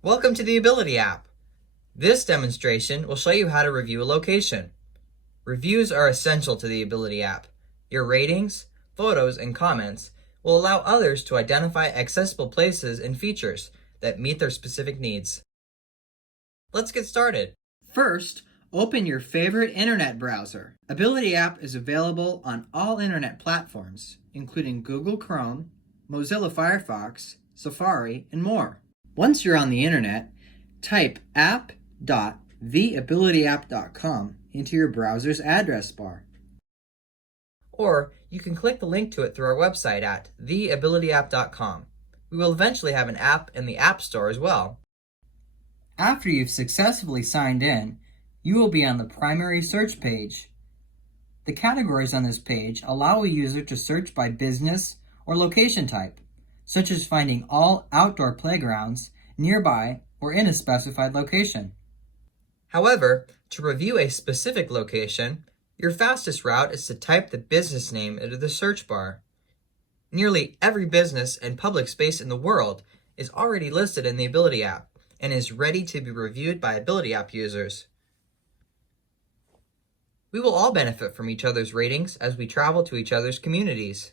Welcome to the Ability app. This demonstration will show you how to review a location. Reviews are essential to the Ability app. Your ratings, photos, and comments will allow others to identify accessible places and features that meet their specific needs. Let's get started. First, open your favorite internet browser. Ability app is available on all internet platforms, including Google Chrome, Mozilla Firefox, Safari, and more. Once you're on the internet, type app.theabilityapp.com into your browser's address bar. Or you can click the link to it through our website at theabilityapp.com. We will eventually have an app in the App Store as well. After you've successfully signed in, you will be on the primary search page. The categories on this page allow a user to search by business or location type, such as finding all outdoor playgrounds nearby or in a specified location. However, to review a specific location, your fastest route is to type the business name into the search bar. Nearly every business and public space in the world is already listed in the Ability app and is ready to be reviewed by Ability app users. We will all benefit from each other's ratings as we travel to each other's communities.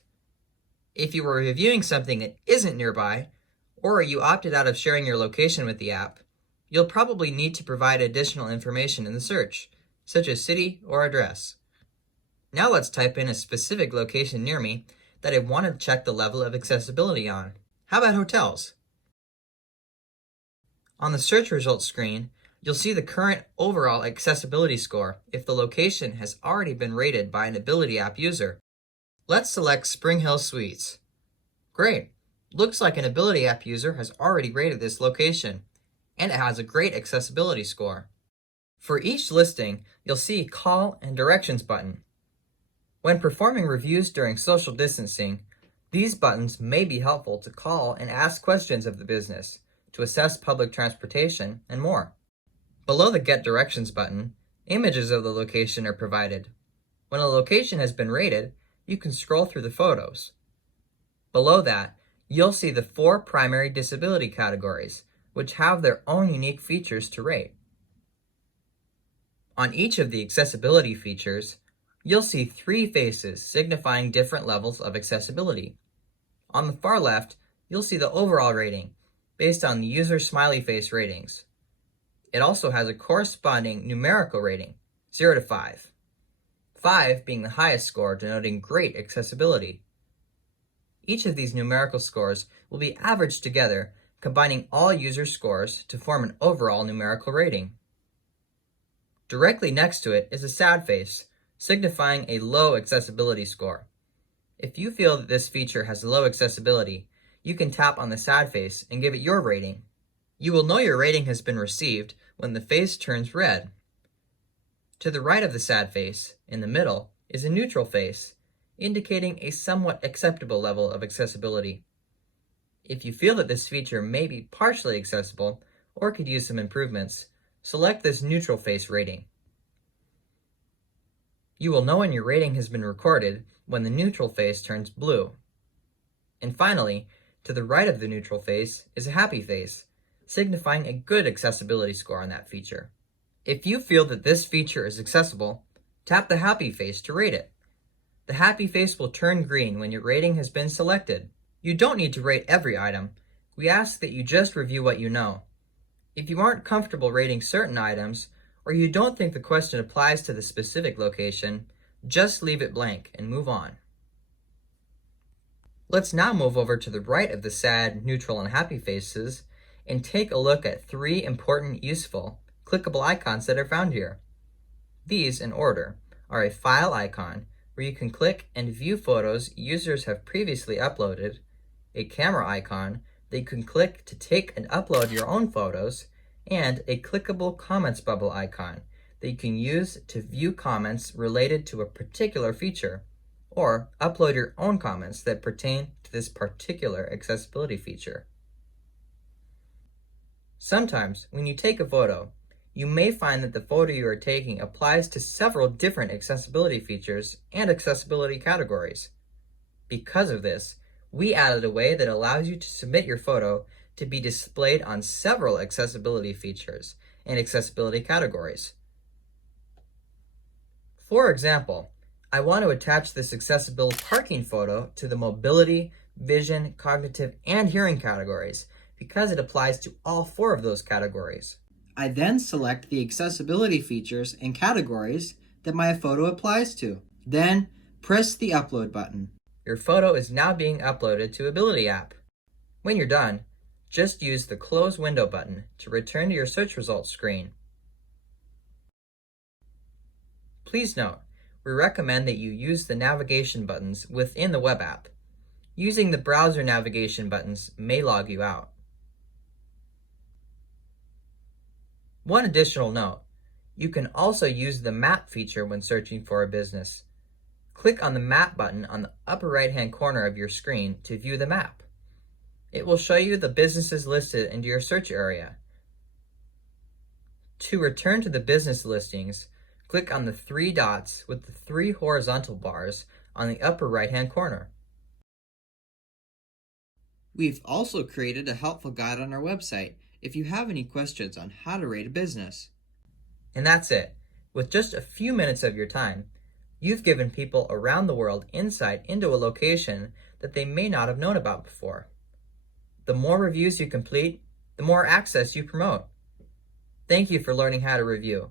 If you are reviewing something that isn't nearby, or you opted out of sharing your location with the app, you'll probably need to provide additional information in the search, such as city or address. Now let's type in a specific location near me that I want to check the level of accessibility on. How about hotels? On the search results screen, you'll see the current overall accessibility score if the location has already been rated by an Ability app user. Let's select Spring Hill Suites. Great! Looks like an Ability app user has already rated this location, and it has a great accessibility score. For each listing, you'll see a Call and Directions button. When performing reviews during social distancing, these buttons may be helpful to call and ask questions of the business, to assess public transportation, and more. Below the Get Directions button, images of the location are provided. When a location has been rated, you can scroll through the photos. Below that, you'll see the 4 primary disability categories, which have their own unique features to rate. On each of the accessibility features, you'll see 3 faces signifying different levels of accessibility. On the far left, you'll see the overall rating, based on the user's smiley face ratings. It also has a corresponding numerical rating, 0 to 5. 5 being the highest score, denoting great accessibility. Each of these numerical scores will be averaged together, combining all user scores to form an overall numerical rating. Directly next to it is a sad face, signifying a low accessibility score. If you feel that this feature has low accessibility, you can tap on the sad face and give it your rating. You will know your rating has been received when the face turns red. To the right of the sad face, in the middle, is a neutral face, indicating a somewhat acceptable level of accessibility. If you feel that this feature may be partially accessible or could use some improvements, select this neutral face rating. You will know when your rating has been recorded when the neutral face turns blue. And finally, to the right of the neutral face is a happy face, signifying a good accessibility score on that feature. If you feel that this feature is accessible, tap the happy face to rate it. The happy face will turn green when your rating has been selected. You don't need to rate every item. We ask that you just review what you know. If you aren't comfortable rating certain items, or you don't think the question applies to the specific location, just leave it blank and move on. Let's now move over to the right of the sad, neutral, and happy faces and take a look at 3 important, useful, clickable icons that are found here. These, in order, are a file icon, where you can click and view photos users have previously uploaded, a camera icon that you can click to take and upload your own photos, and a clickable comments bubble icon that you can use to view comments related to a particular feature, or upload your own comments that pertain to this particular accessibility feature. Sometimes, when you take a photo, you may find that the photo you are taking applies to several different accessibility features and accessibility categories. Because of this, we added a way that allows you to submit your photo to be displayed on several accessibility features and accessibility categories. For example, I want to attach this accessible parking photo to the mobility, vision, cognitive, and hearing categories because it applies to all 4 of those categories. I then select the accessibility features and categories that my photo applies to. Then press the upload button. Your photo is now being uploaded to Ability app. When you're done, just use the Close Window button to return to your search results screen. Please note, we recommend that you use the navigation buttons within the web app. Using the browser navigation buttons may log you out. One additional note, you can also use the map feature when searching for a business. Click on the map button on the upper right-hand corner of your screen to view the map. It will show you the businesses listed into your search area. To return to the business listings, click on the 3 dots with the 3 horizontal bars on the upper right-hand corner. We've also created a helpful guide on our website if you have any questions on how to rate a business. And that's it. With just a few minutes of your time, you've given people around the world insight into a location that they may not have known about before. The more reviews you complete, the more access you promote. Thank you for learning how to review.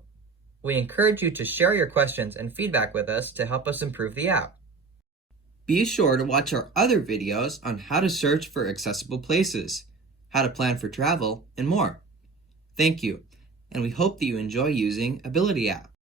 We encourage you to share your questions and feedback with us to help us improve the app. Be sure to watch our other videos on how to search for accessible places, how to plan for travel, and more. Thank you, and we hope that you enjoy using Ability app.